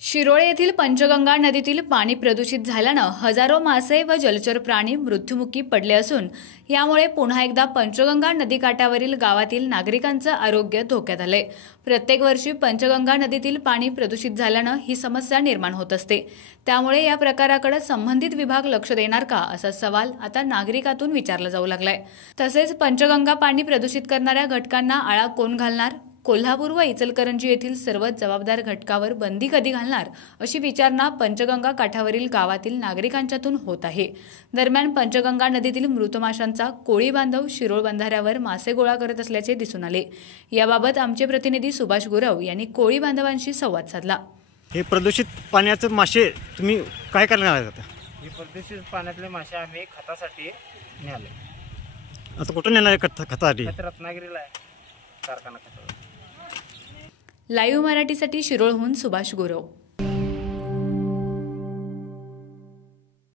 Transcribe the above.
शिरोळे येथील पंचगंगा नदीतील पाणी प्रदूषित झाल्यानं हजारो मासे व जलचर प्राणी मृत्युमुखी पडले असून यामुळे पुन्हा एकदा पंचगंगा नदीकाठावरील गावातील नागरिकांचं आरोग्य धोक्यात आलंय। प्रत्येक वर्षी पंचगंगा नदीतील पाणी प्रदूषित झाल्यानं ही समस्या निर्माण होत असते। त्यामुळे या प्रकाराकडे संबंधित विभाग लक्ष देणार का असा सवाल आता नागरिकातून विचारला जाऊ लागलाय। तसेच पंचगंगा पाणी प्रदूषित करणाऱ्या घटकांना आळा कोण घालणार, कोल्हापूर व इचलकरंजी येथील सर्व जबाबदार घटकावर बंदी कधी घालणार अशी विचारणा पंचगंगा काठावरील गावातील नागरिकांच्यातून होत आहे। दरम्यान पंचगंगा नदीतील मृत माशांचा कोळी बांधव शिरोळ बंधाऱ्यावर मासे गोळा करत असल्याचे दिसून आले। याबाबत आमचे प्रतिनिधी सुभाष गुरव यांनी कोळी बांधवांशी संवाद साधला। हे प्रदूषित पाण्याचे मासे तुम्ही काय करणार आहात? हे प्रदूषित पाण्यातले मासे आम्ही खतासाठी नेले। आता कुठून नेणार खतासाठी? रत्नागिरीला आहे कारखाना खताचा। लाईव्ह मराठीसाठी शिरोळहून सुभाष गुरव।